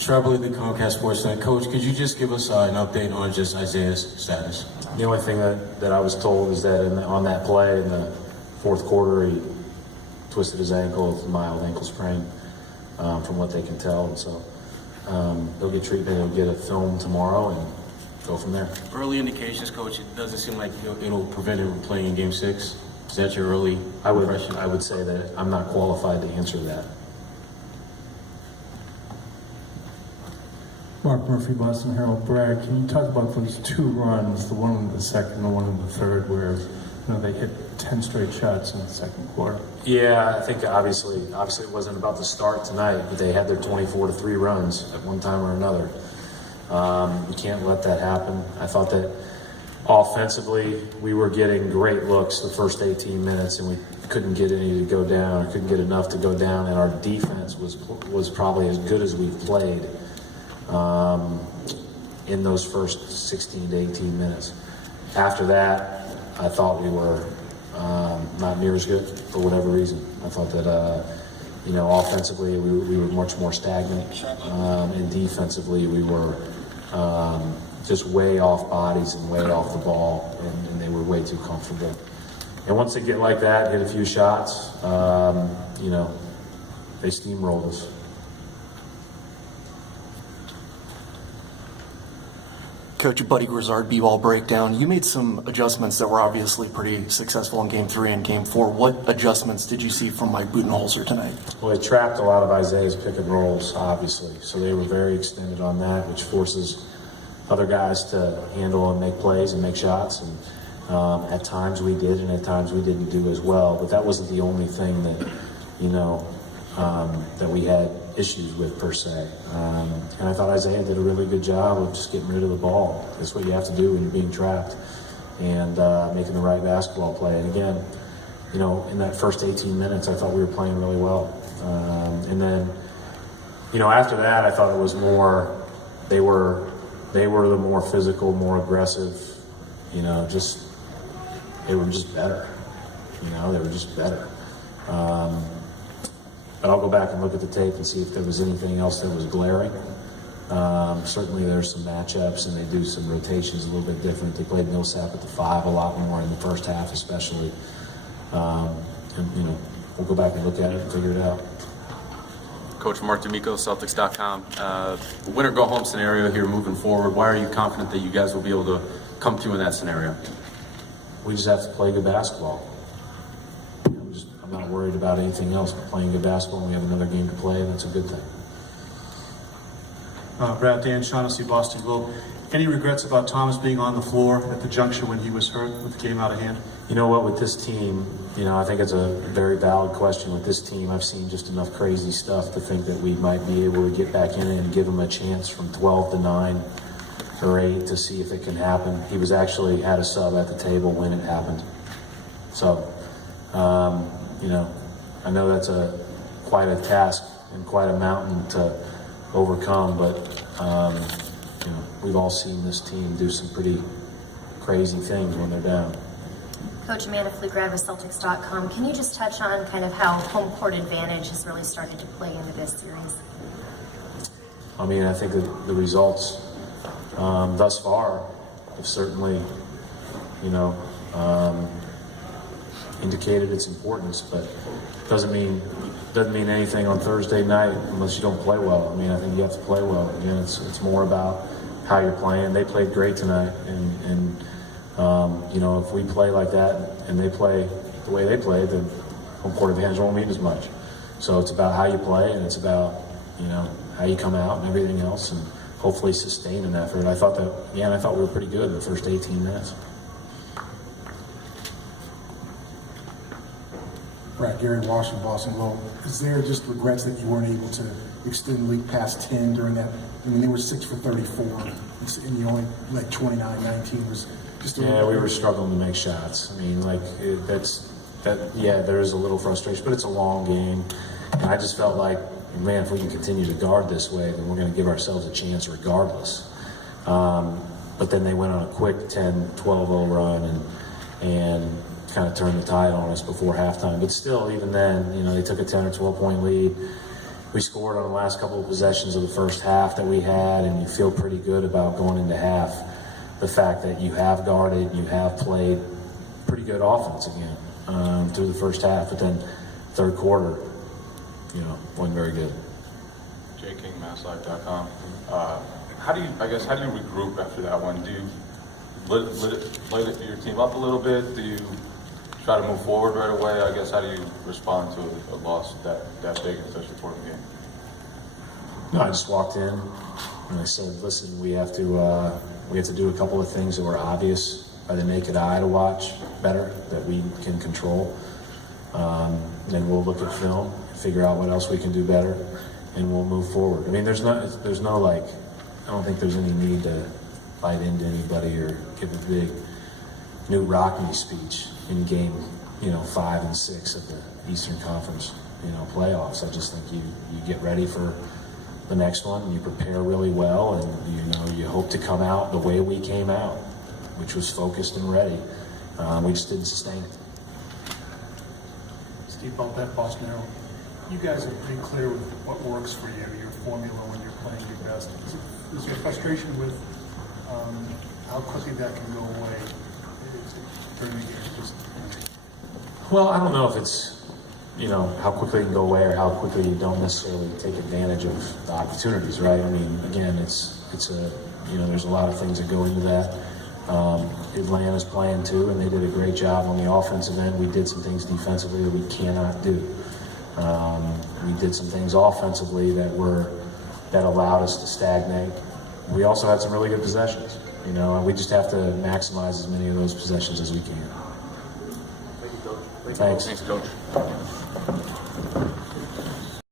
Trouble at the Comcast Sports Net. Coach, could you just give us an update on just Isaiah's status? The only thing that I was told is that on that play in the fourth quarter, he twisted his ankle with a mild ankle sprain, from what they can tell. And so he'll get treatment, he'll get a film tomorrow, and go from there. Early indications, Coach, it doesn't seem like it'll prevent him from playing in Game 6. Is that your early impression? I would say that I'm not qualified to answer that. Mark Murphy, Boston Herald. Brad, can you talk about those two runs, the one in the second, the one in the third, where they hit 10 straight shots in the second quarter? Yeah, I think obviously it wasn't about the start tonight, but they had their 24-3 runs at one time or another. You can't let that happen. I thought that offensively we were getting great looks the first 18 minutes, and we couldn't get any to go down, or couldn't get enough to go down, and our defense was probably as good as we've played in those first 16 to 18 minutes. After that, I thought we were not near as good for whatever reason. I thought that, offensively we were much more stagnant, and defensively we were just way off bodies and way off the ball, and they were way too comfortable. And once they get like that, hit a few shots, they steamrolled us. Coach Buddy Grizzard, B-ball breakdown. You made some adjustments that were obviously pretty successful in Game 3 and Game 4. What adjustments did you see from Mike Budenholzer tonight? Well, they trapped a lot of Isaiah's pick and rolls, obviously. So they were very extended on that, which forces other guys to handle and make plays and make shots. And at times we did, and at times we didn't do as well. But that wasn't the only thing that, that we had issues with per se. And I thought Isaiah did a really good job of just getting rid of the ball. That's what you have to do when you're being trapped, and making the right basketball play. And again, in that first 18 minutes, I thought we were playing really well. And then, after that, I thought it was more, they were the more physical, more aggressive, they were just better. They were just better. But I'll go back and look at the tape and see if there was anything else that was glaring. Certainly there's some matchups, and they do some rotations a little bit different. They played Millsap at the 5 a lot more in the first half especially. And we'll go back and look at it and figure it out. Coach Mark D'Amico, Celtics.com. Win or go home scenario here moving forward. Why are you confident that you guys will be able to come through in that scenario? We just have to play good basketball. I'm not worried about anything else but playing good basketball, and we have another game to play, and that's a good thing. Brad, Dan Shaughnessy, Boston Globe. Any regrets about Thomas being on the floor at the juncture when he was hurt with the game out of hand? You know what, with this team, I think it's a very valid question. With this team, I've seen just enough crazy stuff to think that we might be able to get back in it and give them a chance from 12 to 9 or 8 to see if it can happen. He was actually had a sub at the table when it happened. So, I know that's quite a task and quite a mountain to overcome, but we've all seen this team do some pretty crazy things when they're down. Coach Amanda Flugrad with Celtics.com. Can you just touch on kind of how home court advantage has really started to play into this series? I think that the results thus far have certainly, indicated its importance, but doesn't mean anything on Thursday night unless you don't play well. I think you have to play well. Again, it's more about how you're playing. They played great tonight, and if we play like that and they play the way they play, the home court advantage won't mean as much. So it's about how you play, and it's about how you come out and everything else, and hopefully sustain an effort. I thought we were pretty good in the first 18 minutes. Brad, Gary Washington, Boston Globe. Is there just regrets that you weren't able to extend the lead past 10 during that? They were 6 for 34, and you only 29-19 was just a we were struggling to make shots. There is a little frustration, but it's a long game, and I just felt like, man, if we can continue to guard this way, then we're going to give ourselves a chance regardless. But then they went on a quick 10-12-0 run and kind of turned the tide on us before halftime. But still, even then, they took a 10 or 12 point lead, we scored on the last couple of possessions of the first half that we had, and you feel pretty good about going into half. The fact that you have guarded, you have played pretty good offense again through the first half, but then third quarter, wasn't very good. Jay King, MassLife.com. How do you regroup after that one? Do you let your team up a little bit? Do you try to move forward right away? I guess how do you respond to a loss that big in such an important game? No, I just walked in and I said, listen, we have to do a couple of things that were obvious by the naked eye to watch better, that we can control. Then we'll look at film, figure out what else we can do better, and we'll move forward. I mean, there's no like, I don't think there's any need to fight into anybody or give a big New Rockney speech in game, 5 and 6 of the Eastern Conference, playoffs. I just think you get ready for the next one, and you prepare really well, and you hope to come out the way we came out, which was focused and ready. We just didn't sustain it. Steve Belbet, Boston Herald. You guys are pretty clear with what works for you, your formula when you're playing your best. Is there frustration with how quickly that can go away during the game? Well, I don't know if it's, how quickly it can go away or how quickly you don't necessarily take advantage of the opportunities, right? I mean, again, it's there's a lot of things that go into that. Atlanta's playing too, and they did a great job on the offensive end. We did some things defensively that we cannot do. We did some things offensively that allowed us to stagnate. We also had some really good possessions, and we just have to maximize as many of those possessions as we can. Thank you, Coach. Thanks. Thanks, Coach.